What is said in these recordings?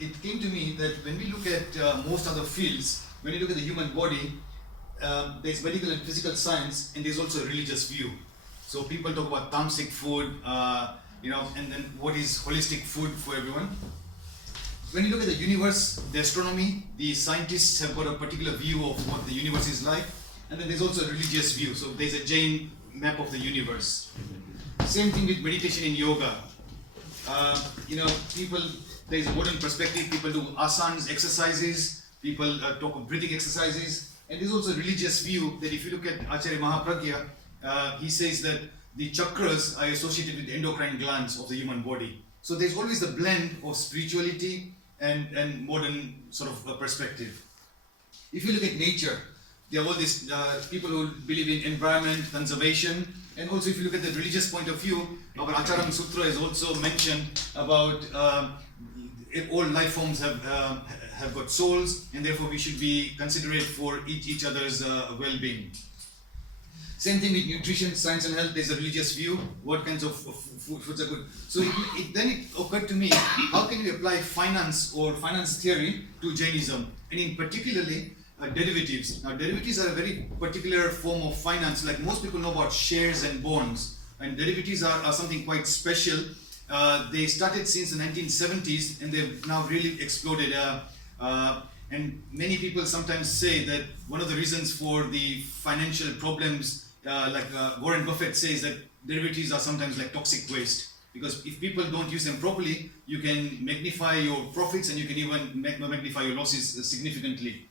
it came to me that when we look at most other fields, when you look at the human body, there's medical and physical science, and there's also a religious view. So people talk about tamasic food, and then what is holistic food for everyone. When you look at the universe, the astronomy, the scientists have got a particular view of what the universe is like, and then there's also a religious view. So there's a Jain map of the universe. Same thing with meditation in yoga. People, there's a modern perspective, people do asanas, exercises, people talk of breathing exercises, and there's also a religious view that if you look at Acharya Mahapragya, he says that the chakras are associated with the endocrine glands of the human body. So there's always the blend of spirituality and modern sort of perspective. If you look at nature, there are all these people who believe in environment, conservation, and also if you look at the religious point of view, our Acharam Sutra is also mentioned about all life forms have got souls, and therefore we should be considerate for each other's well-being. Same thing with nutrition, science and health, there's a religious view, what kinds of foods are good. So then it occurred to me, how can we apply finance or finance theory to Jainism, and in particularly derivatives. Now derivatives are a very particular form of finance, like most people know about shares and bonds, and derivatives are something quite special. They started since the 1970s and they've now really exploded. And many people sometimes say that one of the reasons for the financial problems, like Warren Buffett says, that derivatives are sometimes like toxic waste. Because if people don't use them properly, you can magnify your profits and you can even magnify your losses significantly.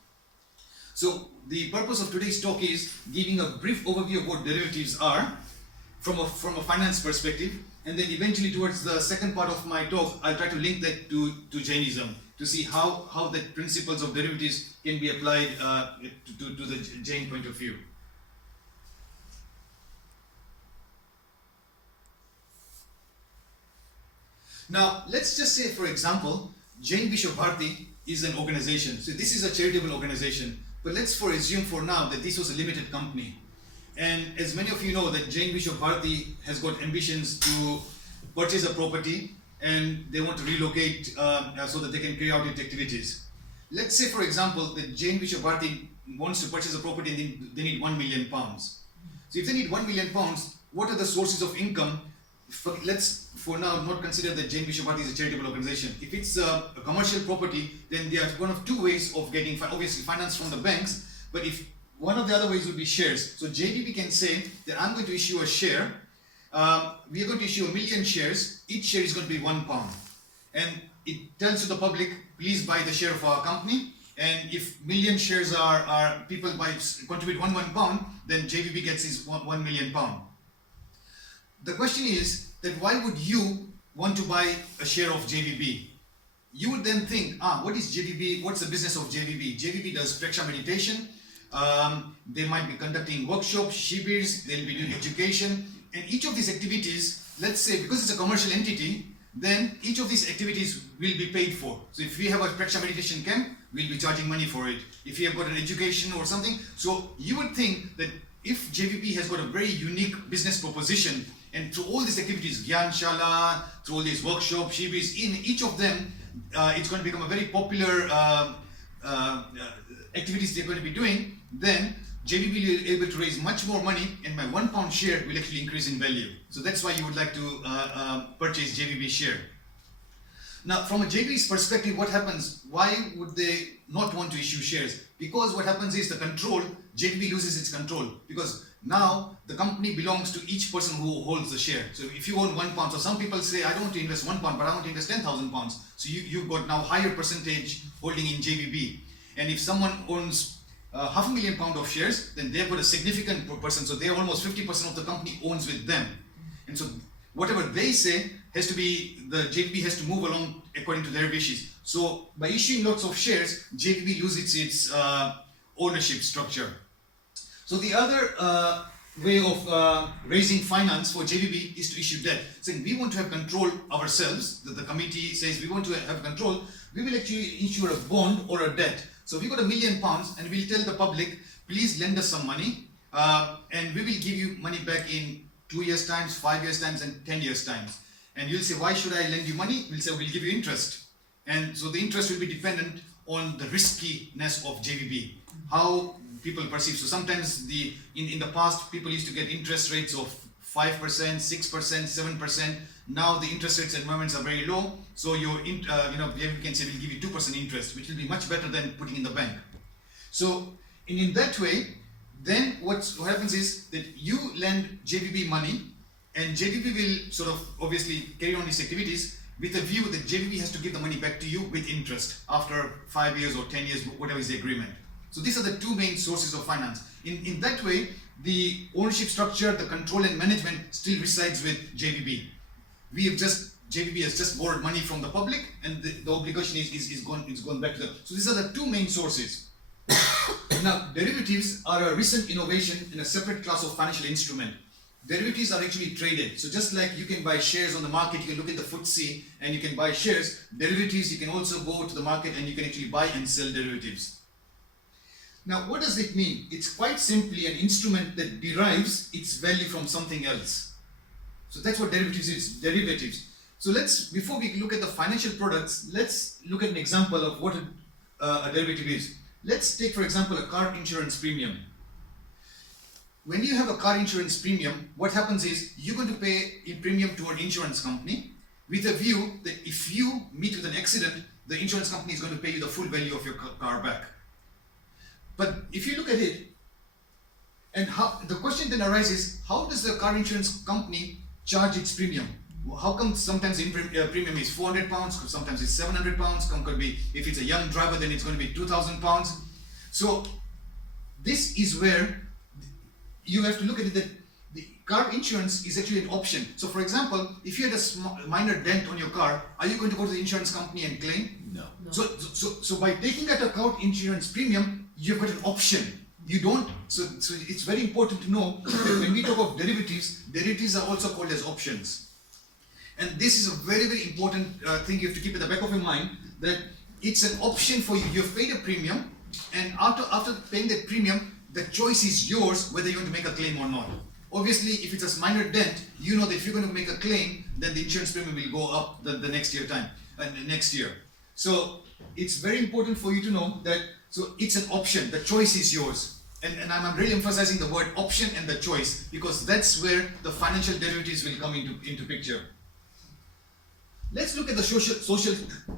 So the purpose of today's talk is giving a brief overview of what derivatives are from a finance perspective, and then eventually towards the second part of my talk, I'll try to link that to Jainism to see how the principles of derivatives can be applied to the Jain point of view. Now, let's just say, for example, Jain Vishwa Bharati is an organization. So this is a charitable organization. But let's assume for now that this was a limited company. And as many of you know, that Jain Vishwa Bharati has got ambitions to purchase a property and they want to relocate so that they can carry out its activities. Let's say, for example, that Jain Vishwa Bharati wants to purchase a property and they need £1 million. So if they need £1 million, what are the sources of income? Let's for now not consider that Jain Vishwa Bharati is a charitable organization. If it's a commercial property, then there are one of two ways of getting obviously finance from the banks, but if one of the other ways would be shares. So JVB can say that I'm going to issue a share, we are going to issue 1 million shares, each share is going to be £1. And it tells to the public, please buy the share of our company, and if million shares are people contribute £1, then JVB gets his £1 million. The question is that why would you want to buy a share of JVB? You would then think, what is JVB? What's the business of JVB? JVB does Preksha meditation. They might be conducting workshops, shibirs, they'll be doing education. And each of these activities, let's say, because it's a commercial entity, then each of these activities will be paid for. So if we have a Preksha meditation camp, we'll be charging money for it. If we have got an education or something, so you would think that if JVP has got a very unique business proposition, and through all these activities, Gyan Shala, through all these workshops, shibis, in each of them, it's going to become a very popular activities they're going to be doing, then JVP will be able to raise much more money, and my £1 share will actually increase in value. So that's why you would like to purchase JVP share. Now, from a JVP's perspective, what happens? Why would they not want to issue shares? Because what happens is the control, JVP loses its control, because now the company belongs to each person who holds the share. So if you own £1, so some people say, I don't want to invest £1, but I want to invest £10,000. So you've got now higher percentage holding in JVP. And if someone owns £500,000 of shares, then they've got a significant percent. So they're almost 50% of the company owns with them. And so whatever they say has to be, the JVP has to move along according to their wishes. So by issuing lots of shares, JVP loses its ownership structure. So the other way of raising finance for JVP is to issue debt. Saying we want to have control ourselves, that the committee says we want to have control, we will actually issue a bond or a debt. So we got £1 million and we'll tell the public, please lend us some money and we will give you money back in 2 years times, 5 years times and 10 years times. And you'll say, why should I lend you money? We'll say, we'll give you interest. And so the interest will be dependent on the riskiness of JVB, how people perceive. So sometimes in the past, people used to get interest rates of 5%, 6%, 7%. Now the interest rates environments are very low. So you can say we'll give you 2% interest, which will be much better than putting in the bank. So in that way, then what happens is that you lend JVB money, and JVB will sort of obviously carry on its activities with a view that JVB has to give the money back to you with interest after 5 years or 10 years, whatever is the agreement. So these are the two main sources of finance. In that way, the ownership structure, the control and management still resides with JVB. JVB has just borrowed money from the public, and the obligation is gone back to them. So these are the two main sources. Now, derivatives are a recent innovation in a separate class of financial instrument. Derivatives are actually traded. So just like you can buy shares on the market, you can look at the FTSE and you can buy shares. Derivatives, you can also go to the market and you can actually buy and sell derivatives. Now, what does it mean? It's quite simply an instrument that derives its value from something else. So that's what derivatives is, derivatives. So before we look at the financial products, let's look at an example of what a derivative is. Let's take, for example, a car insurance premium. When you have a car insurance premium, what happens is you're going to pay a premium to an insurance company with a view that if you meet with an accident, the insurance company is going to pay you the full value of your car back. But if you look at it, and the question then arises, how does the car insurance company charge its premium? How come sometimes the premium is £400, sometimes it's £700, could be, if it's a young driver, then it's going to be £2,000. So this is where you have to look at it, that the car insurance is actually an option. So for example, if you had a minor dent on your car, are you going to go to the insurance company and claim? No. So by taking that account insurance premium, you've got an option. You don't, so it's very important to know that when we talk of derivatives are also called as options. And this is a very, very important thing you have to keep at the back of your mind, that it's an option for you. You've paid a premium, and after paying that premium, the choice is yours whether you want to make a claim or not. Obviously, if it's a minor dent, you know that if you're going to make a claim, then the insurance premium will go up the next year. So it's very important for you to know that, so it's an option, the choice is yours. And I'm really emphasizing the word option and the choice, because that's where the financial derivatives will come into picture. Let's look at the social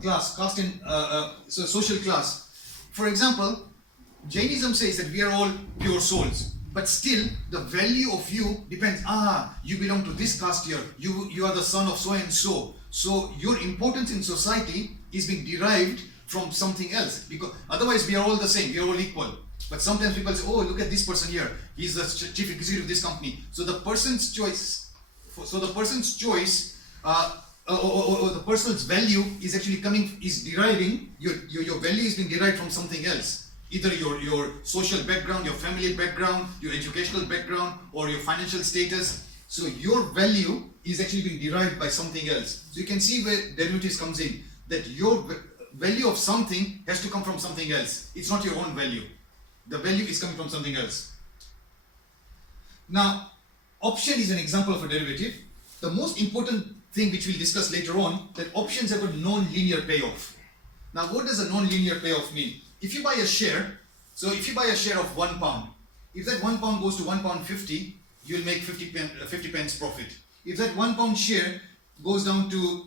class, social class. For example, Jainism says that we are all pure souls, but still the value of you depends. You belong to this caste here. You are the son of so and so. So your importance in society is being derived from something else, because otherwise we are all the same. We are all equal. But sometimes people say, "Oh, look at this person here. He's the chief executive of this company." So the person's choice. The person's value is actually deriving. Your value is being derived from something else. Either your social background, your family background, your educational background, or your financial status. So your value is actually being derived by something else. So you can see where derivatives comes in, that your value of something has to come from something else. It's not your own value. The value is coming from something else. Now, option is an example of a derivative. The most important thing which we'll discuss later on, that options have a non-linear payoff. Now, what does a non-linear payoff mean? If you buy a share, so if you buy a share of £1, if that £1 goes to £1.50, you'll make 50 pence profit. If that £1 share goes down to,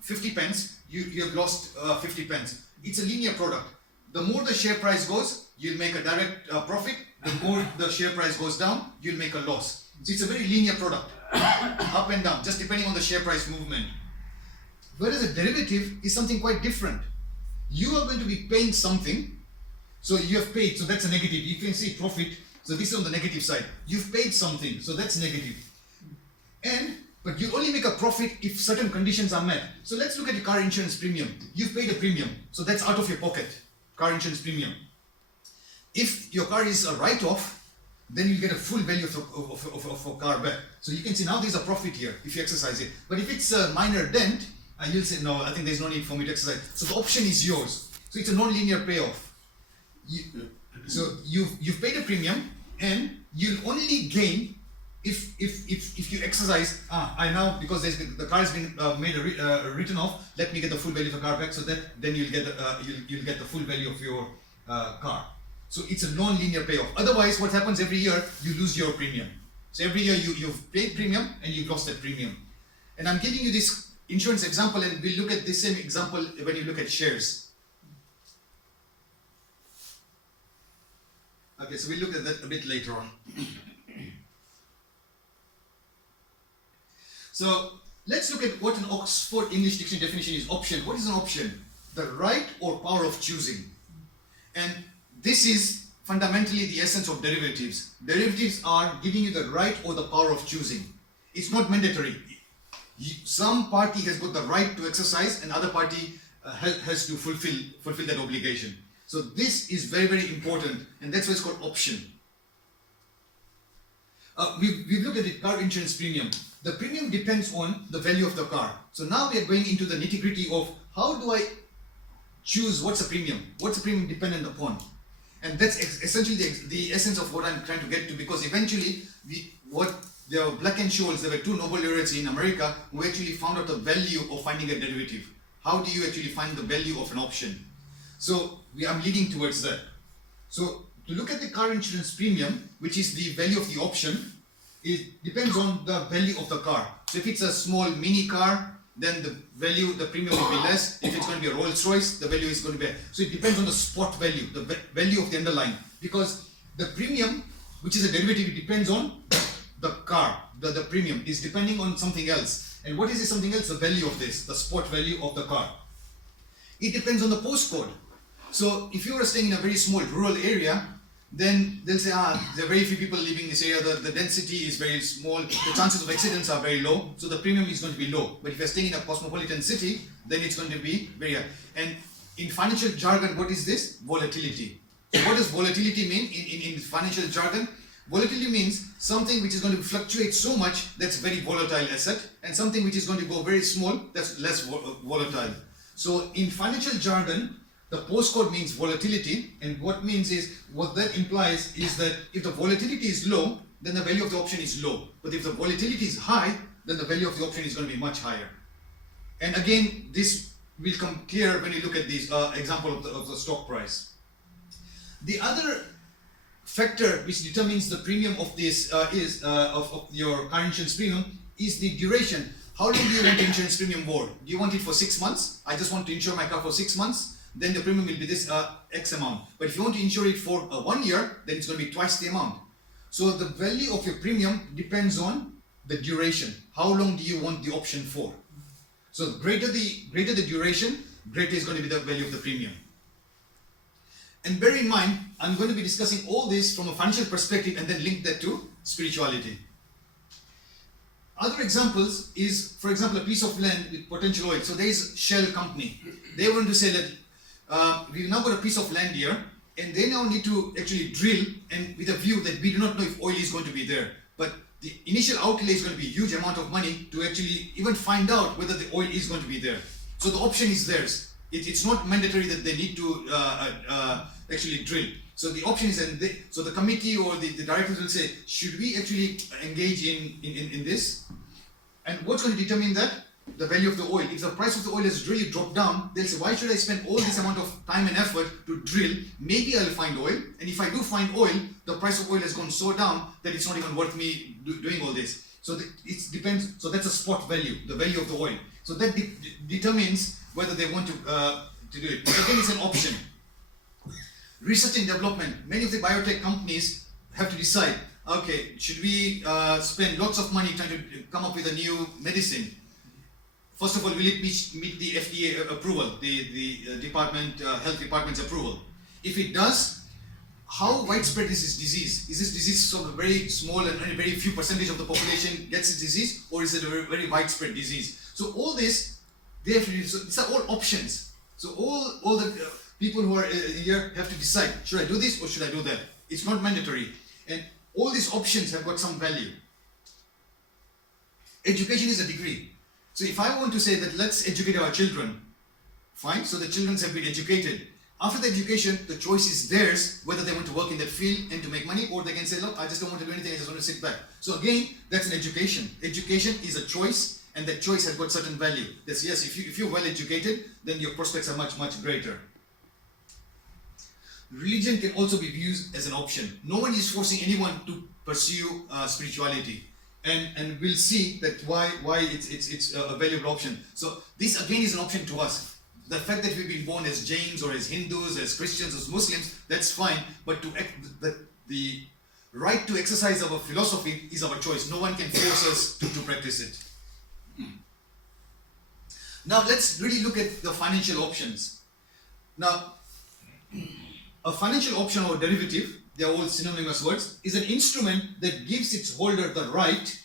50 pence, you have lost 50 pence. It's a linear product. The more the share price goes, you'll make a direct profit. The more the share price goes down, you'll make a loss. So it's a very linear product, up and down, just depending on the share price movement. Whereas a derivative is something quite different. You are going to be paying something, so you have paid, so that's a negative. You can see profit, so this is on the negative side. You've paid something, so that's negative. But you only make a profit if certain conditions are met. So let's look at your car insurance premium. You've paid a premium, so that's out of your pocket, car insurance premium. If your car is a write-off, then you get a full value of a car back. So you can see now there's a profit here if you exercise it. But if it's a minor dent, you'll say, no, I think there's no need for me to exercise. So the option is yours. So it's a non-linear payoff. So you've paid a premium, and you'll only gain if you exercise, I now, because the car has been written off, let me get the full value of the car back, so that then you'll get the full value of your car. So it's a non-linear payoff. Otherwise, what happens every year, you lose your premium. So every year you've paid premium and you've lost that premium. And I'm giving you this insurance example, and we'll look at the same example when you look at shares. Okay, so we'll look at that a bit later on. So let's look at what an Oxford English Dictionary definition is. Option. What is an option? The right or power of choosing. And this is fundamentally the essence of derivatives. Derivatives are giving you the right or the power of choosing. It's not mandatory. Some party has got the right to exercise, and other party has to fulfill that obligation. So this is very, very important, and that's why it's called option. We've looked at the car insurance premium. The premium depends on the value of the car. So now we are going into the nitty-gritty of how do I choose what's a premium? What's a premium dependent upon? And that's essentially the essence of what I'm trying to get to, because eventually there were Black and Scholes, there were two Nobel laureates in America who actually found out the value of finding a derivative. How do you actually find the value of an option? So I'm leading towards that. So to look at the car insurance premium, which is the value of the option, it depends on the value of the car. So if it's a small mini car, then the premium will be less. If it's going to be a Rolls Royce, the value is going to be. So it depends on the spot value, the value of the underlying. Because the premium, which is a derivative, it depends on the car. The premium is depending on something else. And what is this something else? The value of this, the spot value of the car. It depends on the postcode. So if you are staying in a very small rural area, then they'll say, there are very few people living in this area, the density is very small, the chances of accidents are very low, so the premium is going to be low. But if you're staying in a cosmopolitan city, then it's going to be very high. And in financial jargon, what is this? Volatility. So what does volatility mean in financial jargon? Volatility means something which is going to fluctuate so much, that's very volatile asset, and something which is going to go very small, that's less volatile. So in financial jargon, the postcode means volatility, and what that implies is that if the volatility is low, then the value of the option is low. But if the volatility is high, then the value of the option is going to be much higher. And again, this will come clear when you look at this example of the stock price. The other factor which determines the premium of this of your car insurance premium is the duration. How long do you want the insurance premium for? Do you want it for 6 months? I just want to insure my car for 6 months. Then the premium will be this X amount. But if you want to insure it for 1 year, then it's going to be twice the amount. So the value of your premium depends on the duration. How long do you want the option for? So greater the duration, greater is going to be the value of the premium. And bear in mind, I'm going to be discussing all this from a financial perspective and then link that to spirituality. Other examples is, for example, a piece of land with potential oil. So there is Shell company. They want to say that we've now got a piece of land here, and they now need to actually drill, and with a view that we do not know if oil is going to be there. But the initial outlay is going to be a huge amount of money to actually even find out whether the oil is going to be there. So the option is theirs. It's not mandatory that they need to actually drill. So the option is, so the committee or the directors will say, should we actually engage in this? And what's going to determine that? The value of the oil. If the price of the oil has really dropped down, they'll say, why should I spend all this amount of time and effort to drill? Maybe I'll find oil. And if I do find oil, the price of oil has gone so down that it's not even worth me doing all this. So it depends. So that's a spot value, the value of the oil. So that determines whether they want to do it. But again, it's an option. Research and development. Many of the biotech companies have to decide, okay, should we spend lots of money trying to come up with a new medicine? First of all, will it meet the FDA approval, the health department's approval? If it does, how widespread is this disease? Is this disease sort of very small and only very few percentage of the population gets this disease, or is it a very, very widespread disease? So all this, they have to do. So these are all options. So all the people who are here have to decide, should I do this or should I do that? It's not mandatory. And all these options have got some value. Education is a degree. So if I want to say that let's educate our children, fine, so the children have been educated. After the education, the choice is theirs whether they want to work in that field and to make money, or they can say, look, I just don't want to do anything, I just want to sit back. So again, that's an education. Education is a choice, and that choice has got certain value. That's, yes, if you're well educated, then your prospects are much, much greater. Religion can also be viewed as an option. No one is forcing anyone to pursue spirituality. And we'll see that why it's a valuable option. So this again is an option to us. The fact that we've been born as Jains or as Hindus, as Christians, as Muslims, that's fine. But the right to exercise our philosophy is our choice. No one can force us to practice it. Now let's really look at the financial options. Now, a financial option or derivative, they are all synonymous words, is an instrument that gives its holder the right,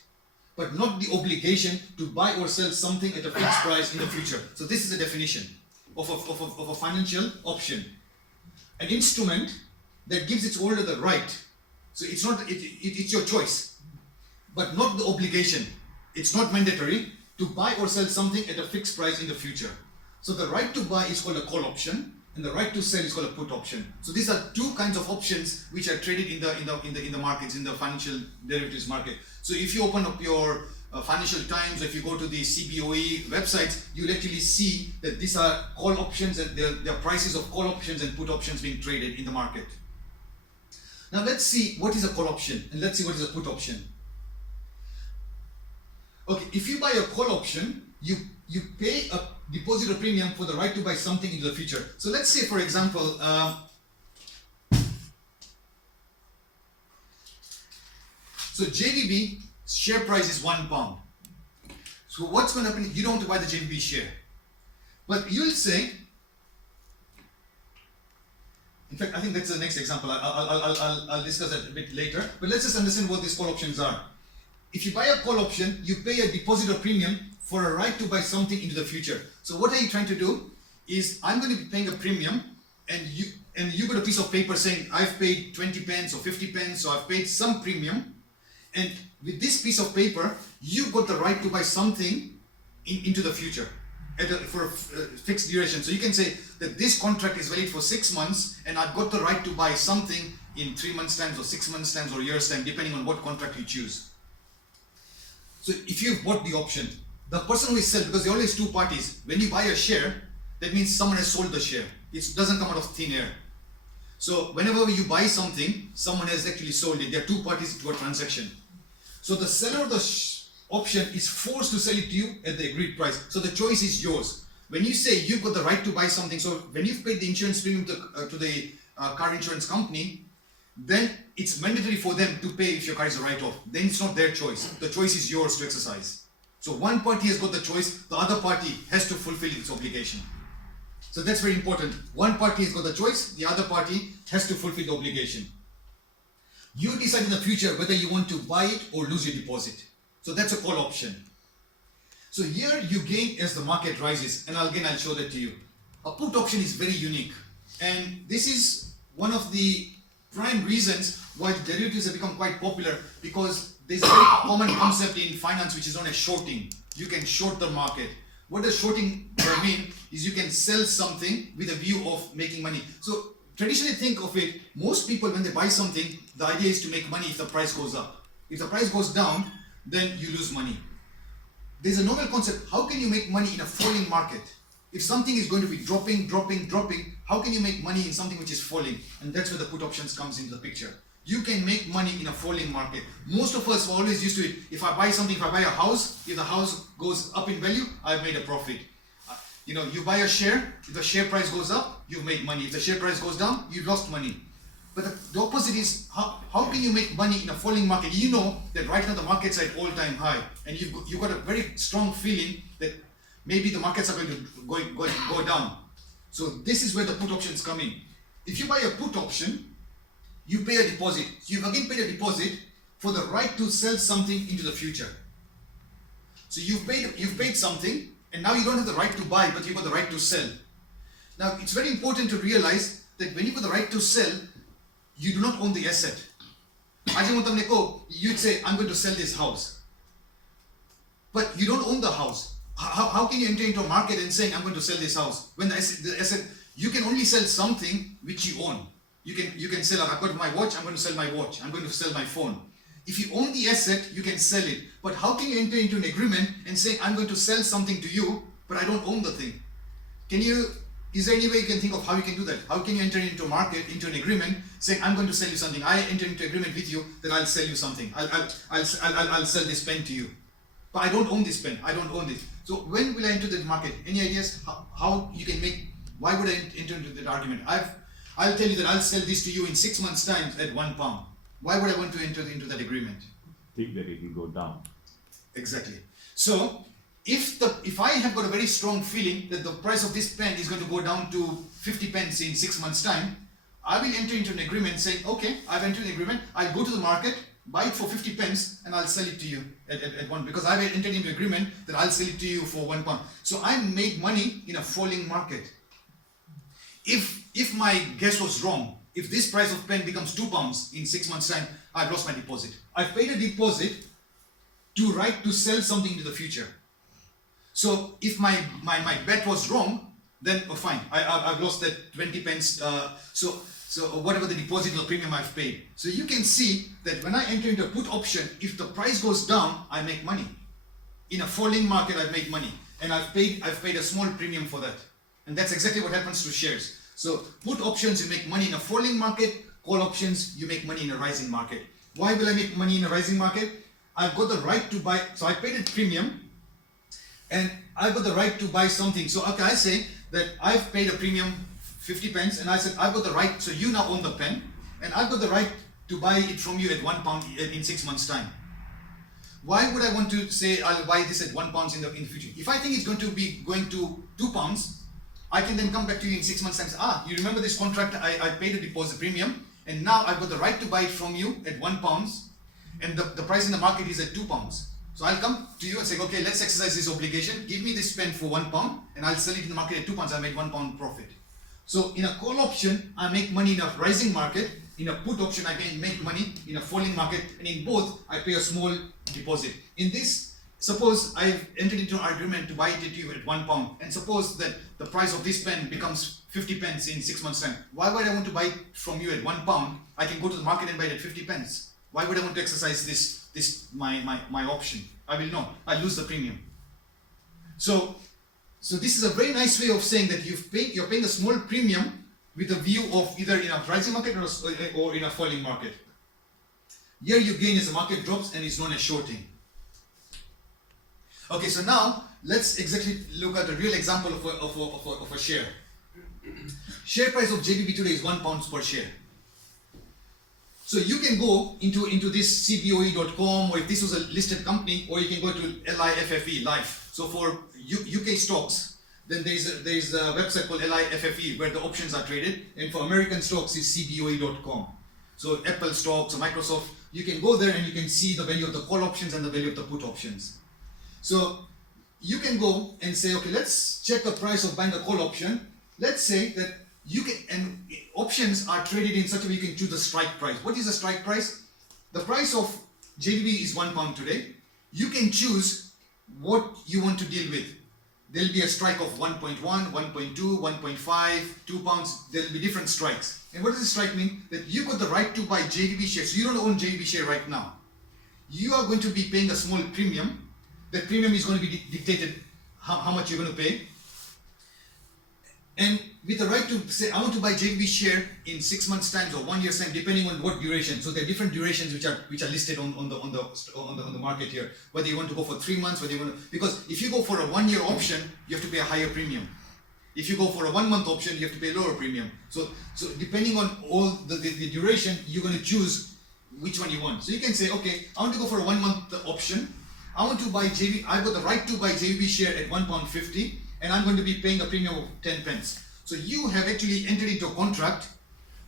but not the obligation, to buy or sell something at a fixed price in the future. So this is a definition of a financial option. An instrument that gives its holder the right. So it's not it's your choice, but not the obligation. It's not mandatory to buy or sell something at a fixed price in the future. So the right to buy is called a call option, and the right to sell is called a put option. So these are two kinds of options which are traded in the markets, in the financial derivatives market. So if you open up your Financial Times, or if you go to the CBOE websites, you'll actually see that these are call options, and there are prices of call options and put options being traded in the market. Now let's see what is a call option, and let's see what is a put option. Okay, if you buy a call option, you pay a deposit or premium for the right to buy something into the future. So let's say, for example, so JVB share price is £1. So what's going to happen? You don't want to buy the JVB share, but you'll say, in fact, I think that's the next example. I'll discuss that a bit later. But let's just understand what these call options are. If you buy a call option, you pay a deposit or premium for a right to buy something into the future. So what are you trying to do? Is I'm going to be paying a premium, and you got a piece of paper saying I've paid 20 pence or 50 pence, so I've paid some premium, and with this piece of paper, you got the right to buy something into the future for a fixed duration. So you can say that this contract is valid for 6 months, and I've got the right to buy something in 3 months' time, or 6 months' time, or a year's time, depending on what contract you choose. So if you've bought the option, the person who is selling, because there are always two parties. When you buy a share, that means someone has sold the share. It doesn't come out of thin air. So whenever you buy something, someone has actually sold it. There are two parties to a transaction. So the seller of the option is forced to sell it to you at the agreed price. So the choice is yours. When you say you've got the right to buy something, so when you've paid the insurance premium to the car insurance company, then it's mandatory for them to pay if your car is a write-off. Then it's not their choice. The choice is yours to exercise. So one party has got the choice, the other party has to fulfill its obligation. So that's very important. One party has got the choice, the other party has to fulfill the obligation. You decide in the future whether you want to buy it or lose your deposit. So that's a call option. So here you gain as the market rises, and again I'll show that to you. A put option is very unique, and this is one of the prime reasons why derivatives have become quite popular, because there's a very common concept in finance which is known as shorting. You can short the market. What does shorting mean? Is you can sell something with a view of making money. So traditionally, think of it, most people when they buy something, the idea is to make money if the price goes up. If the price goes down, then you lose money. There's a novel concept, how can you make money in a falling market? If something is going to be dropping, how can you make money in something which is falling? And that's where the put options comes into the picture. You can make money in a falling market. Most of us were always used to it. If I buy something, if I buy a house, if the house goes up in value, I've made a profit. You buy a share, if the share price goes up, you've made money. If the share price goes down, you've lost money. But the opposite is, how can you make money in a falling market? You know that right now the markets are at all-time high, and you've got a very strong feeling that maybe the markets are going to go down. So this is where the put options come in. If you buy a put option, you pay a deposit. So you've again paid a deposit for the right to sell something into the future. So you've paid something, and now you don't have the right to buy, but you've got the right to sell. Now it's very important to realize that when you've got the right to sell, you do not own the asset. You'd say, I'm going to sell this house. But you don't own the house. How can you enter into a market and saying, I'm going to sell this house? When the asset You can only sell something which you own. You can sell, I've got my watch, I'm going to sell my watch, I'm going to sell my phone. If you own the asset, you can sell it. But how can you enter into an agreement and say, I'm going to sell something to you, but I don't own the thing? Is there any way you can think of how you can do that? How can you enter into a market, into an agreement, saying, I'm going to sell you something. I enter into agreement with you that I'll sell you something. I'll sell this pen to you. But I don't own this pen. I don't own this. So when will I enter the market? Any ideas how you can make, why would I enter into that argument? I'll tell you that I'll sell this to you in 6 months' time at £1. Why would I want to enter into that agreement? Think that it will go down. Exactly. So if I have got a very strong feeling that the price of this pen is going to go down to 50 pence in 6 months' time, I will enter into an agreement saying, okay, I've entered an agreement, I'll go to the market, buy it for 50 pence and I'll sell it to you at one, because I've entered into an agreement that I'll sell it to you for £1. So I made money in a falling market. If my guess was wrong, if this price of pen becomes £2 in 6 months' time, I've lost my deposit. I've paid a deposit to sell something into the future. So if my bet was wrong, then fine, I've lost that 20 pence. So whatever the deposit or premium I've paid. So you can see that when I enter into a put option, if the price goes down, I make money. In a falling market, I make money, and I've paid a small premium for that. And that's exactly what happens to shares. So put options, you make money in a falling market. Call options, you make money in a rising market. Why will I make money in a rising market? I've got the right to buy. So I paid a premium, and I've got the right to buy something. So okay, I say that I've paid a premium 50 pence, and I said I've got the right, so you now own the pen, and I've got the right to buy it from you at £1 in 6 months' time. Why would I want to say I'll buy this at £1 in the future? If I think it's going to be going to £2, I can then come back to you in 6 months' time and say, you remember this contract, I paid a deposit premium, and now I've got the right to buy it from you at £1, and the price in the market is at £2. So I'll come to you and say, okay, let's exercise this obligation, give me this pen for £1, and I'll sell it in the market at £2, I made £1 profit. So in a call option, I make money in a rising market. In a put option, I can make money in a falling market. And in both, I pay a small deposit. In this, suppose I've entered into an agreement to buy it to you at £1. And suppose that the price of this pen becomes 50 pence in 6 months' time. Why would I want to buy it from you at £1? I can go to the market and buy it at 50 pence. Why would I want to exercise my option? I will not. I lose the premium. So this is a very nice way of saying that you're paying a small premium with a view of either in a rising market or in a falling market. Here you gain as the market drops, and it's known as shorting. Okay, so now let's exactly look at a real example of a share. Share price of JBB today is £1 per share. So you can go into this cboe.com, or if this was a listed company, or you can go to LIFFE, Life. So for UK stocks, then there's a website called LIFFE where the options are traded, and for American stocks is cboe.com. So Apple stocks or Microsoft, you can go there and you can see the value of the call options and the value of the put options. So you can go and say, okay, let's check the price of buying a call option. Let's say that you can, and options are traded in such a way you can choose the strike price. What is the strike price? The price of JBB is £1 today. You can choose what you want to deal with. There'll be a strike of 1.1, 1.2, 1.5, £2. There'll be different strikes. And what does this strike mean? That you've got the right to buy JBB shares. So you don't own JBB share right now. You are going to be paying a small premium. That premium is going to be dictated how much you're going to pay. And with the right to say, I want to buy JBB share in 6 months' time or 1 year's time, depending on what duration. So there are different durations which are listed on the market here. Whether you want to go for 3 months, whether you want to, because if you go for a 1 year option, you have to pay a higher premium. If you go for a 1 month option, you have to pay a lower premium. So depending on all the duration, you're going to choose which one you want. So you can say, okay, I want to go for a 1 month option. I want to buy JBB. I've got the right to buy JBB share at £1.50. And I'm going to be paying a premium of 10 pence. So you have actually entered into a contract.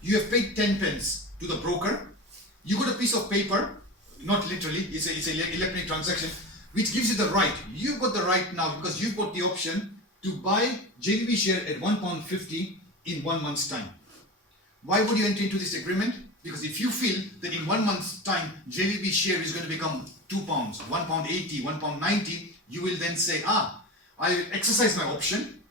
You have paid 10 pence to the broker. You got a piece of paper, not literally, it's an electronic transaction, which gives you the right. You've got the right now because you've got the option to buy JBB share at £1.50 in 1 month's time. Why would you enter into this agreement? Because if you feel that in 1 month's time, JBB share is going to become £2, £1.80, £1.90, you will then say, I exercise my option,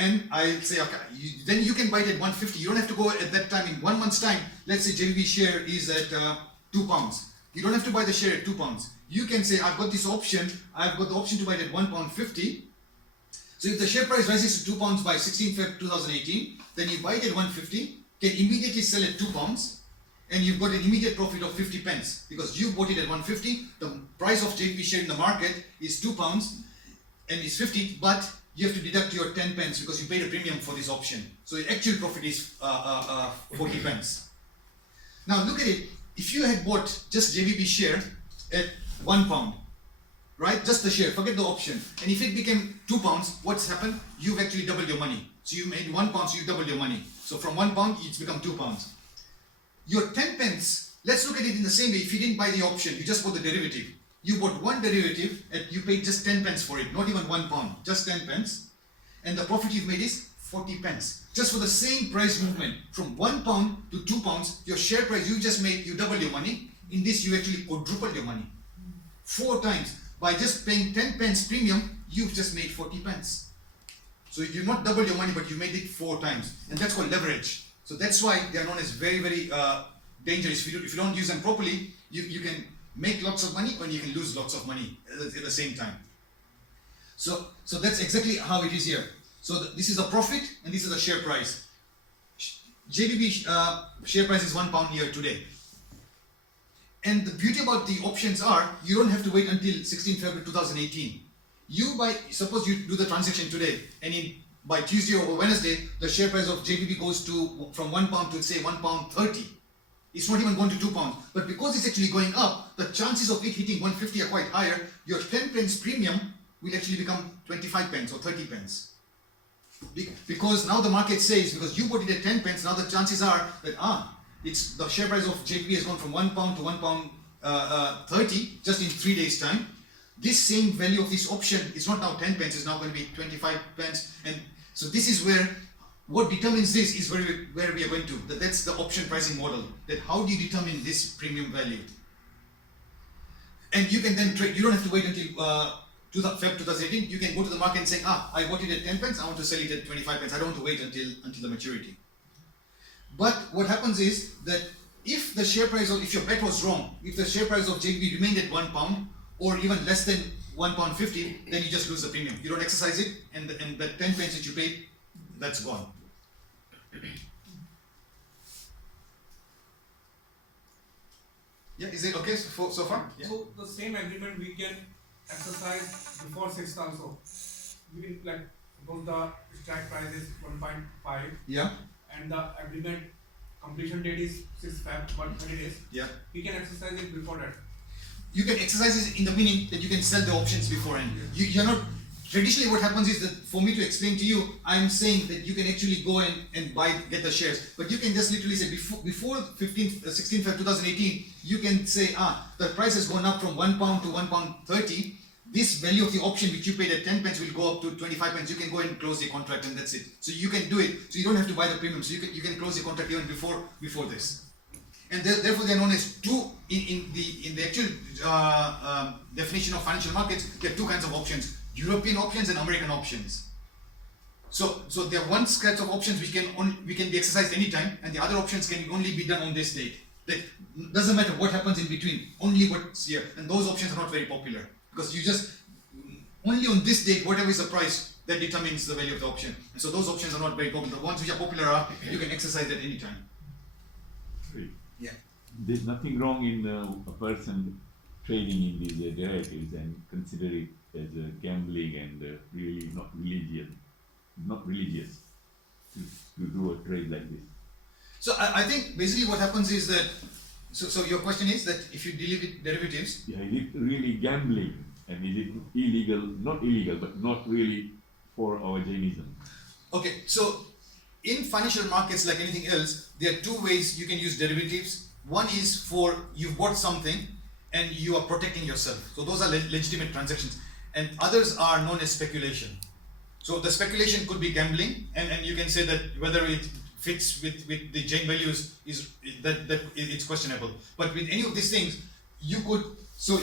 and I'll say, okay, then you can buy it at 150. You don't have to go at that time. In 1 month's time, let's say JVB share is at £2. You don't have to buy the share at £2. You can say, I've got this option. I've got the option to buy it at £1.50. So if the share price rises to £2 by 16 Feb 2018, then you buy it at 150, can immediately sell at £2, and you've got an immediate profit of 50 pence because you bought it at 150. The price of JVB share in the market is £2 and it's 50, but you have to deduct your 10 pence because you paid a premium for this option. So the actual profit is 40 pence. Now look at it. If you had bought just JVB share at £1, right? Just the share, forget the option. And if it became £2, what's happened? You've actually doubled your money. So you made £1, so you doubled your money. So from £1, it's become £2. Your 10 pence, let's look at it in the same way. If you didn't buy the option, you just bought the derivative. You bought one derivative and you paid just 10 pence for it, not even £1, just 10 pence. And the profit you've made is 40 pence. Just for the same price movement, from £1 to £2, your share price you just made, you double your money. In this, you actually quadrupled your money. 4 times. By just paying 10 pence premium, you've just made 40 pence. So you've not doubled your money, but you made it 4 times. And that's called leverage. So that's why they are known as very, very dangerous. If you don't use them properly, you can make lots of money or you can lose lots of money at the same time. So that's exactly how it is here. So this is the profit and this is the share price. JVB share price is £1 here today. And the beauty about the options are, you don't have to wait until 16 February 2018. Suppose you do the transaction today, and by Tuesday or Wednesday, the share price of JVB goes from £1 to say £1.30. It's not even going to £2. But because it's actually going up, the chances of it hitting 150 are quite higher. Your 10 pence premium will actually become 25 pence or 30 pence. Because now the market says, because you bought it at 10 pence, now the chances are that it's the share price of JVB has gone from £1 to £1.30 just in 3 days time. This same value of this option is not now 10 pence, it's now going to be 25 pence. And so this is where, what determines this is where we are going to. That's the option pricing model. That how do you determine this premium value? And you can then trade, you don't have to wait until Feb 2018. You can go to the market and say, I bought it at 10 pence, I want to sell it at 25 pence. I don't want to wait until the maturity. But what happens is that if the share price, if your bet was wrong, if the share price of JVB remained at £1 or even less than £1.50, then you just lose the premium. You don't exercise it, and that 10 pence that you paid, that's gone. Yeah, is it okay so far? Yeah. So the same agreement we can exercise before 6th also. We can, like, suppose the strike price is 1.5. Yeah. And the agreement completion date is 6th Feb, but 30 days. Yeah. We can exercise it before that. You can exercise it in the meaning that you can sell the options beforehand. You're not. Traditionally, what happens is that for me to explain to you, I'm saying that you can actually go and get the shares. But you can just literally say before 16th Feb 2018, you can say, the price has gone up from £1 to £1.30. This value of the option which you paid at 10 pence will go up to 25 pence. You can go and close the contract, and that's it. So you can do it. So you don't have to buy the premium. So you can close the contract even before this. And therefore they are known as in the actual definition of financial markets. There are 2 kinds of options: European options and American options. So there are one set of options which can be exercised anytime, and the other options can only be done on this date. That doesn't matter what happens in between, only what's here. And those options are not very popular because you just only on this date, whatever is the price, that determines the value of the option. And so those options are not very popular. The ones which are popular are you can exercise at any time. Right. Yeah. There's nothing wrong in a person trading in these derivatives and consider it as gambling and really not religious to do a trade like this. So I think basically what happens is that, so your question is that if you deal with derivatives, Yeah, is it really gambling, and is it illegal? Not illegal, but not really for our Jainism. okay, so in financial markets like anything else, there are 2 ways you can use derivatives. One is for you bought something and you are protecting yourself. So those are legitimate transactions, and others are known as speculation. So the speculation could be gambling, and you can say that whether it fits with the Jain values is that it's questionable. But with any of these things, you could. So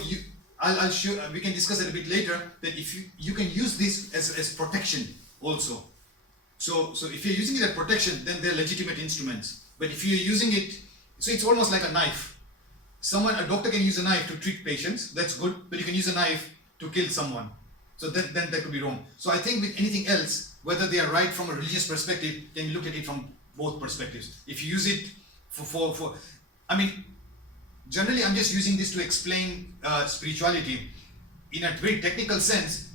I'll show. We can discuss it a bit later. That if you can use this as protection also. So if you're using it as protection, then they're legitimate instruments. But if you're using it, so it's almost like a knife. A doctor can use a knife to treat patients, that's good, but you can use a knife to kill someone. So then that could be wrong. So I think with anything else, whether they are right from a religious perspective, then you look at it from both perspectives. If you use it generally I'm just using this to explain spirituality. In a very technical sense,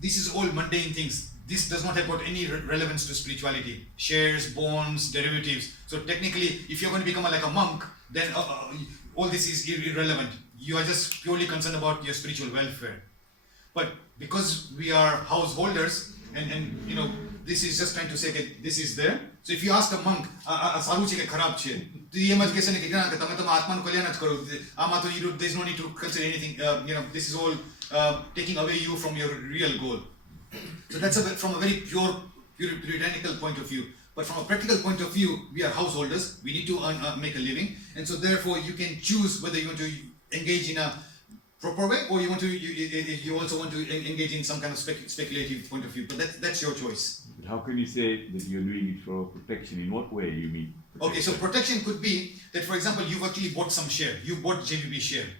this is all mundane things. This does not have got any relevance to spirituality. Shares, bonds, derivatives. So technically, if you're going to become like a monk, then all this is irrelevant. You are just purely concerned about your spiritual welfare. But because we are householders, and this is just trying to say that this is there. So if you ask a monk, સારું છે કે ખરાબ છે, તો એ એમ જ કહેશે ને કે તમે આત્માનું કલ્યાણ જ કરો. આમાં તો there's no need to consider anything. This is all taking away you from your real goal. So that's from a very pure puritanical point of view. But from a practical point of view, we are householders. We need to make a living, and so therefore you can choose whether you want to engage in a proper way, or you also want to engage in some kind of speculative point of view. But that's your choice. But how can you say that you're doing it for protection? In what way you mean protection? Okay, so protection could be that, for example, you've actually bought some share. You bought JVB share,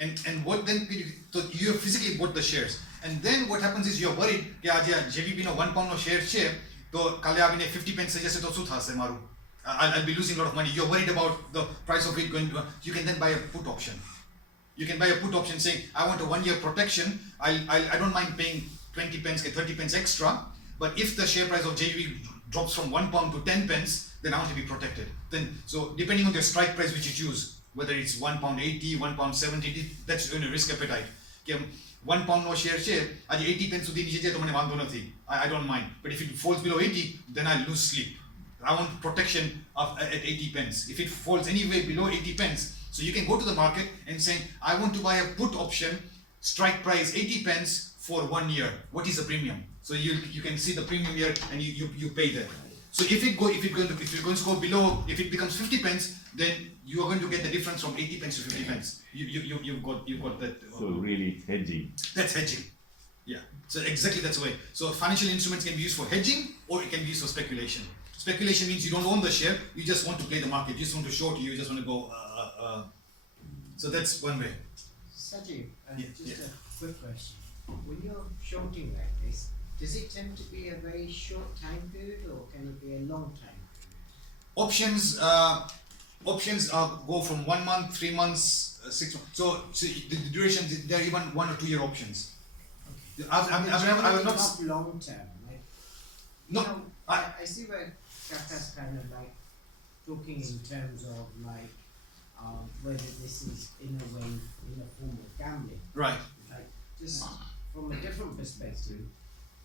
and what then? So you have physically bought the shares, and then what happens is you're worried that JVB no £1 no share share. So kale avine 50 pence suggested to thase maru. I'll be losing a lot of money. You're worried about the price of it going to. You can then buy a put option. You can buy a put option saying, I want a 1 year protection. I don't mind paying 20 pence, 30 pence extra. But if the share price of JV drops from £1 to 10 pence, then I want to be protected. So depending on the strike price which you choose, whether it's £1.80, £1.70, that's your risk appetite. £1 no share, 80 pence I don't mind. But if it falls below 80, then I lose sleep. I want protection at 80 pence. If it falls anywhere below 80 pence, so you can go to the market and say, I want to buy a put option, strike price 80 pence for 1 year. What is the premium? So you can see the premium here, and you pay that. So if it's going to go below, if it becomes 50 pence, then you are going to get the difference from 80 pence to 50 pence. You've got that. So really it's hedging. That's hedging. Yeah. So exactly that's the way. So financial instruments can be used for hedging, or it can be used for speculation. Speculation means you don't own the share, you just want to play the market, you just want to short, you just want to go. So that's one way. Rajeev, just a quick question. When you're shorting like this, does it tend to be a very short time period, or can it be a long time period? Options go from 1 month, 3 months, 6 months. So the duration, there are even 1 or 2 year options. Okay. I've not. Not long term, right? No. You know, I see where Kaka's kind of like talking in terms of like whether this is in a way in a form of gambling. Right. Like just from a different perspective,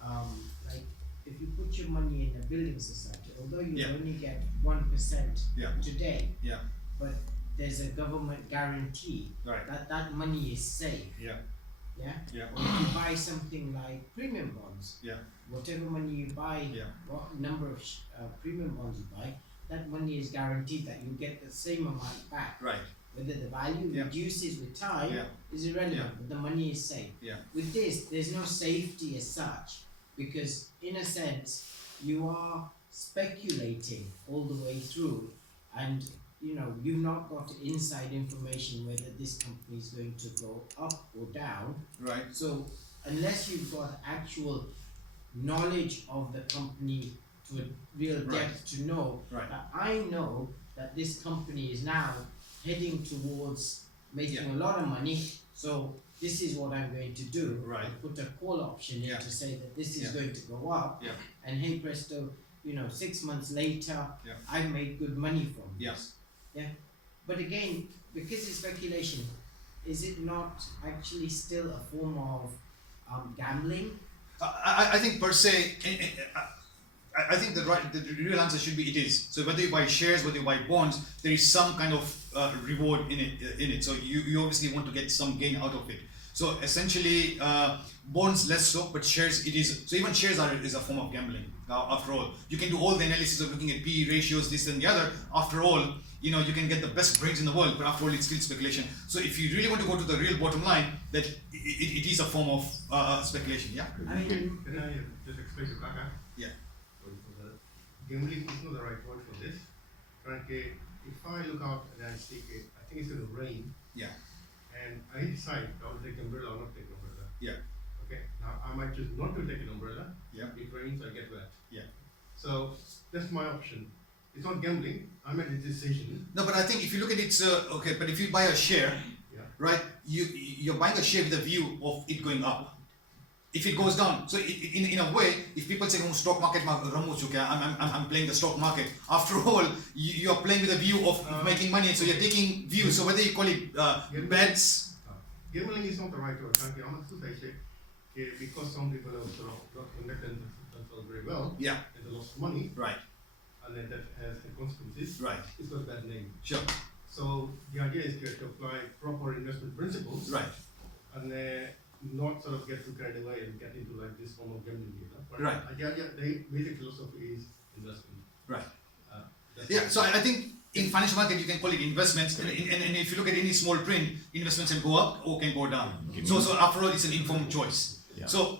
like if you put your money in a building society, although you only get 1% today, but there's a government guarantee that money is safe. Yeah. Or if you buy something like premium bonds, whatever money you buy, what number of premium bonds you buy, that money is guaranteed that you get the same amount back. Right. Whether the value reduces with time is irrelevant, but the money is safe. With this, there's no safety as such, because in a sense, you are speculating all the way through, and you've not got inside information whether this company is going to go up or down. Right. So unless you've got actual knowledge of the company to a real depth to know that I know that this company is now heading towards making a lot of money, so this is what I'm going to do. Right. I put a call option in to say that this is going to go up, and hey presto, 6 months later, I made good money from it. Yes. Yeah. But again, because it's speculation, is it not actually still a form of gambling? I think per se, I think the real answer should be it is. So whether you buy shares, whether you buy bonds, there is some kind of reward in it. So you obviously want to get some gain out of it. So essentially, bonds less so, but shares it is. So even shares is a form of gambling. After all, you can do all the analysis of looking at PE ratios, this and the other. After all, you can get the best brains in the world, but after all, it's still speculation. So if you really want to go to the real bottom line, that it is a form of speculation. Yeah. I mean, Can I just explain to Kaka? Yeah. gambling is not the right word for this. Frankly, if I look out and I see, I think it's going to rain, Yeah. and I decide I will take umbrella or not take umbrella. Yeah. Okay. Now I might choose not to take an umbrella. Yeah. It rains, I get wet. Yeah. So that's my option. It's not gambling. I made a decision. No, but I think if you look at it, okay, but if you buy a share, Yeah. right, you're buying a share with a view of it going up. If it goes down, so in a way, if people say, "Oh, stock market, I'm playing the stock market." After all, you are playing with a view of making money, so you're taking views. So whether you call it bets, Gambling is not the right word. Frankly, honestly, I say, because some people have sort of not conducted themselves very well, yeah, and they lost money, right, and then that has consequences. right, It's got a bad name. sure, So the idea is to apply proper investment principles, right, and not sort of get too carried away and get into like this form of gambling. But Right. the basic philosophy is investment. right. That's Yeah, it. so I think in financial market you can call it investments, and if you look at any small print, investments can go up or can go down. So after all, it's an informed choice. Yeah. So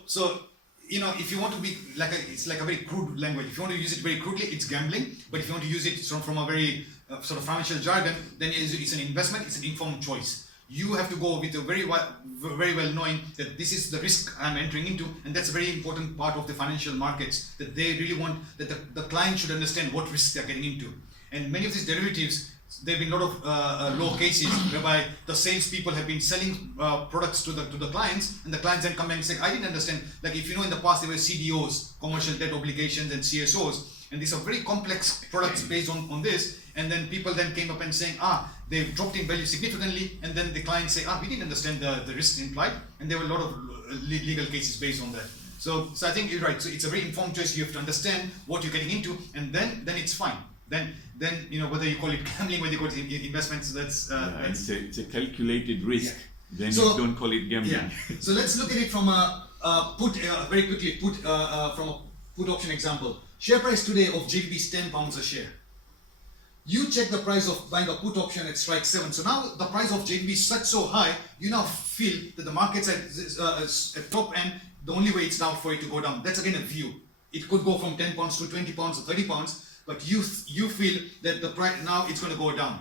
you know, if you want to be it's like a very crude language. If you want to use it very crudely, it's gambling. But if you want to use it from a very sort of financial jargon, then it's an investment. It's an informed choice. You have to go with a very well knowing that this is the risk I'm entering into, and that's a very important part of the financial markets, that they really want that the client should understand what risk they're getting into. And many of these derivatives, there have been a lot of law cases whereby the salespeople have been selling products to the clients, and the clients then come and say, I didn't understand. Like, if you know, in the past there were CDOs, commercial debt obligations, and CSOs, and these are very complex products based on this. And then people then came up and saying, they've dropped in value significantly, and then the clients say, we didn't understand the risks implied, and there were a lot of legal cases based on that. So I think you're right. So it's a very informed choice. You have to understand what you're getting into, and then it's fine. Then you know, whether you call it gambling, whether you call it investments, that's it's a calculated risk. Yeah. Then So- you don't call it gambling. yeah. So let's look at it from a very quickly from a put option example. Share price today of JVB is £10 a share. You check the price of buying a put option at strike 7. So now the price of JVB is so high, you now feel that the market's at top end. The only way it's now for it to go down. That's again a view. It could go from £10 to £20 or £30, but you feel that the price now it's going to go down.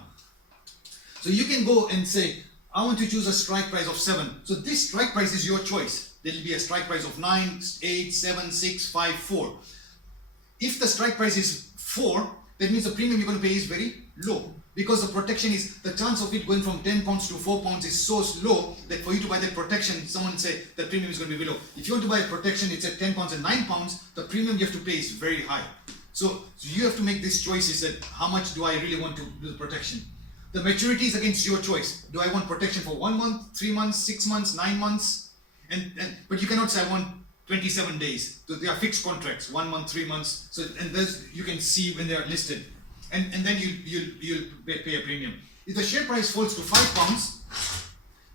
So you can go and say, I want to choose a strike price of 7. So this strike price is your choice. There will be a strike price of 9, 8, 7, 6, 5, 4. If the strike price is 4, that means the premium you're going to pay is very low, because the protection is, the chance of it going from £10 to £4 is so low that for you to buy that protection, someone say the premium is going to be below. If you want to buy a protection, it's at £10 and £9, the premium you have to pay is very high. So you have to make these choices that how much do I really want to do the protection. The maturity is against your choice. Do I want protection for 1 month, 3 months, 6 months, 9 months? But you cannot say I want 27 days. So they are fixed contracts, 1 month, 3 months. So and those you can see when they are listed, and then you'll pay a premium. If the share price falls to £5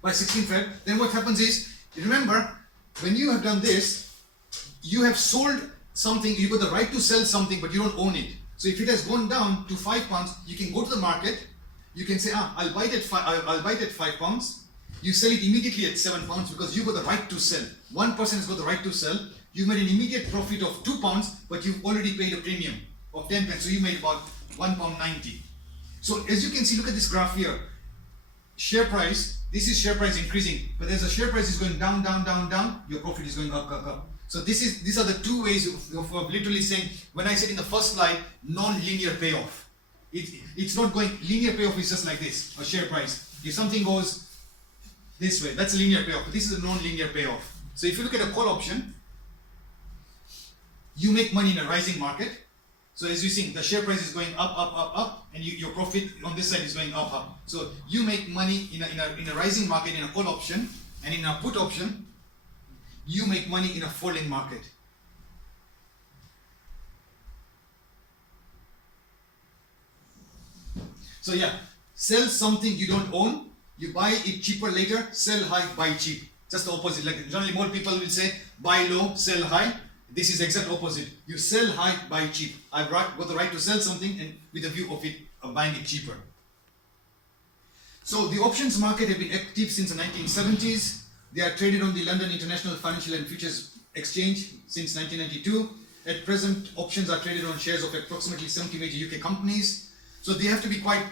by 16 Feb, then what happens is, remember, when you have done this, you have sold something. You got the right to sell something, but you don't own it. So if it has gone down to £5, you can go to the market. You can say, I'll buy it at £5. You sell it immediately at £7 because you got the right to sell. One person has got the right to sell. You've made an immediate profit of £2, but you've already paid a premium of 10 pence. So you made about £1.90. So as you can see, look at this graph here. Share price, this is share price increasing, but as the share price is going down, down, down, down, your profit is going up, up, up. So these are the two ways of literally saying, when I said in the first slide, non-linear payoff. It's not going, linear payoff is just like this, a share price. If something goes this way, that's a linear payoff, but this is a non-linear payoff. So if you look at a call option, you make money in a rising market. So as you see, the share price is going up, up, up, up, and your profit on this side is going up, up. So you make money in a rising market in a call option, and in a put option, you make money in a falling market. So yeah, sell something you don't own, you buy it cheaper later, sell high, buy cheap. Just the opposite. Like generally more people will say, buy low, sell high. This is the exact opposite. You sell high, buy cheap. I've got the right to sell something and with a view of it, of buying it cheaper. So the options market have been active since the 1970s. They are traded on the London International Financial and Futures Exchange since 1992. At present, options are traded on shares of approximately 70 major UK companies. So they have to be quite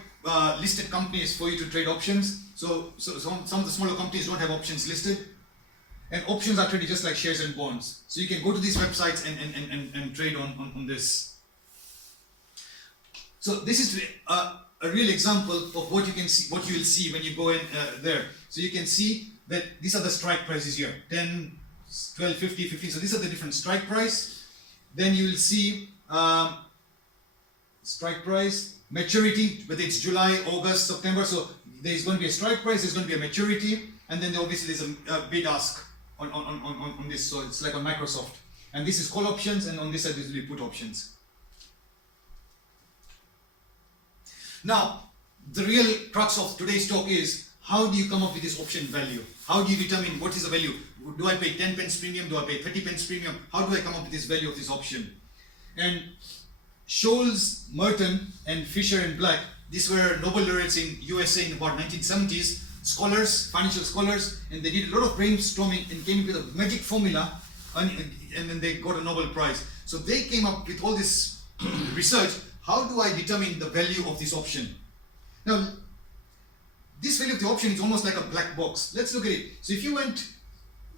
listed companies for you to trade options. So some of the smaller companies don't have options listed. And options are traded just like shares and bonds. So you can go to these websites and trade on this. So this is a real example of what you can see, what you will see when you go in there. So you can see that these are the strike prices here, 10, 12, 50, 15. So these are the different strike price. Then you will see strike price, maturity, whether it's July, August, September. So there's going to be a strike price, there's going to be a maturity, and then obviously there's a bid ask on this. So it's like on Microsoft. And this is call options, and on this side this will be put options. Now, the real crux of today's talk is, how do you come up with this option value? How do you determine what is the value? Do I pay 10 pence premium? Do I pay 30 pence premium? How do I come up with this value of this option? And Scholes, Merton, and Fisher and Black, these were Nobel laureates in USA in about 1970s, scholars, financial scholars, and they did a lot of brainstorming and came up with a magic formula, and then they got a Nobel Prize. So they came up with all this research. How do I determine the value of this option? Now, this value of the option is almost like a black box. Let's look at it. So if you went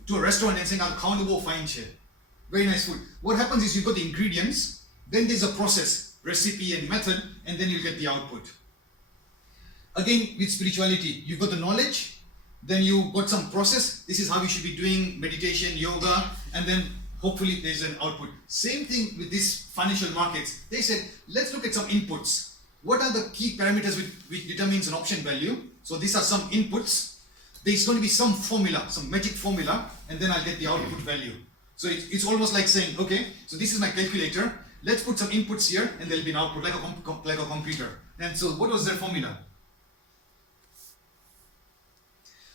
to a restaurant and saying, I'll count the fine share, very nice food. What happens is you've got the ingredients, then there's a process, recipe and method, and then you get the output. Again, with spirituality, you've got the knowledge, then you've got some process. This is how you should be doing meditation, yoga, and then hopefully there's an output. Same thing with these financial markets. They said, let's look at some inputs. What are the key parameters which determines an option value? So these are some inputs. There's going to be some formula, some magic formula, and then I'll get the output value. So it's almost like saying, okay, so this is my calculator. Let's put some inputs here, and there'll be an output, like a computer. And so what was their formula?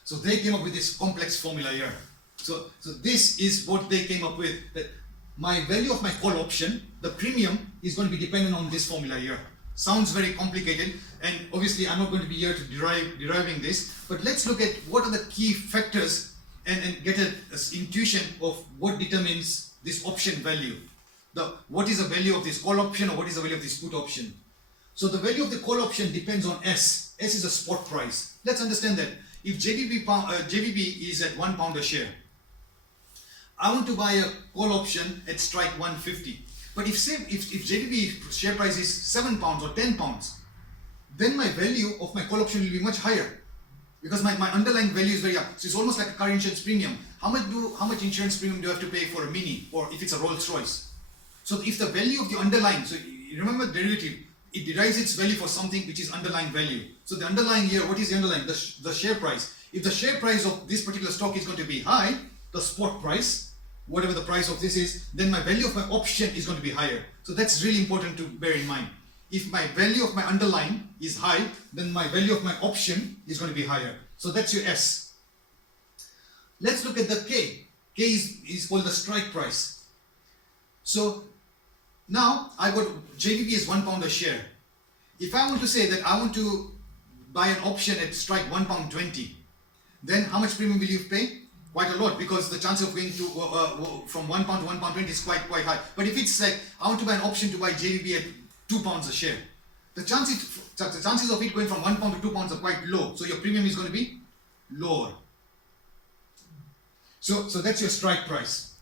So they came up with this complex formula here. So this is what they came up with, that my value of my call option, the premium, is going to be dependent on this formula here. Sounds very complicated, and obviously I'm not going to be here to deriving this, but let's look at what are the key factors and get an intuition of what determines this option value. What is the value of this call option, or what is the value of this put option? So the value of the call option depends on S. S is a spot price. Let's understand that if JVB is at £1 a share, I want to buy a call option at strike 150. But if JVB share price is £7 or £10, then my value of my call option will be much higher, because my underlying value is very up. So it's almost like a car insurance premium. How much insurance premium do you have to pay for a Mini, or if it's a Rolls Royce? So if the value of the underlying, so you remember derivative, it derives its value for something which is underlying value. So the underlying here, what is the underlying? The share price. If the share price of this particular stock is going to be high, the spot price, whatever the price of this is, then my value of my option is going to be higher. So that's really important to bear in mind. If my value of my underlying is high, then my value of my option is going to be higher. So that's your S. Let's look at the K. K is called the strike price. So now I got JVB is £1 a share. If I want to say that I want to buy an option at strike £1.20, then how much premium will you pay? Quite a lot, because the chance of going to from £1 to £1.20 is quite high. But if it's like I want to buy an option to buy JVB at £2 a share, the chances of it going from £1 to £2 are quite low. So your premium is going to be lower. So that's your strike price.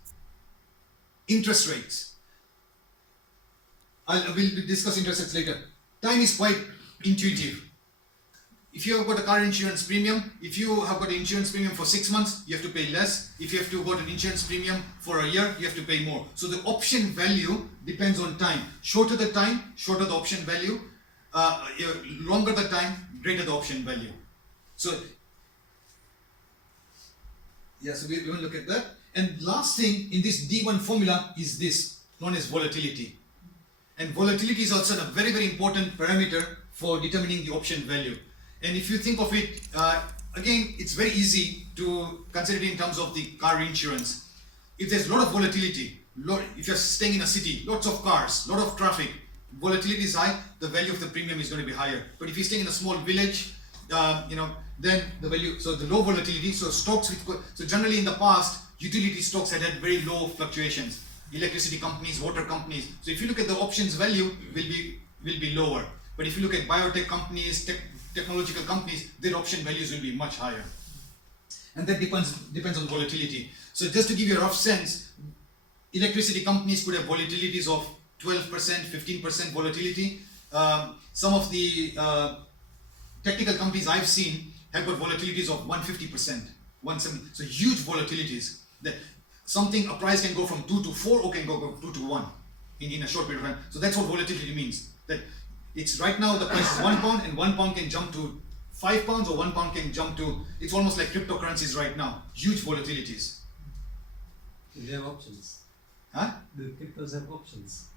Interest rates. We'll discuss interest rates later. Time is quite intuitive. If you have got a car insurance premium, if you have got an insurance premium for 6 months, you have to pay less. If you have to got an insurance premium for a year, you have to pay more. So the option value depends on time. Shorter the time, shorter the option value. Longer the time, greater the option value. So we will look at that. And last thing in this D1 formula is this, known as volatility. And volatility is also a very, very important parameter for determining the option value. And if you think of it, again, it's very easy to consider it in terms of the car insurance. If there's a lot of volatility, if you're staying in a city, lots of cars, lot of traffic, volatility is high, the value of the premium is going to be higher. But if you're staying in a small village, then the value, so the low volatility, so stocks, so generally in the past, utility stocks had very low fluctuations. electricity companies, water companies. So if you look at the options value, will be lower. But if you look at biotech companies, technological companies, their option values will be much higher. And that depends on volatility. So just to give you a rough sense, electricity companies could have volatilities of 12%, 15% volatility. Some of the technical companies I've seen have got volatilities of 150%, 170. So huge volatilities. That a price can go from 2 to 4 or can go 2 to 1 in a short period of time. So that's what volatility means. That it's right now the price is £1 and £1 can jump to £5 or £1 can jump to, it's almost like cryptocurrencies right now. Huge volatilities. They have options. Huh? The cryptos have options.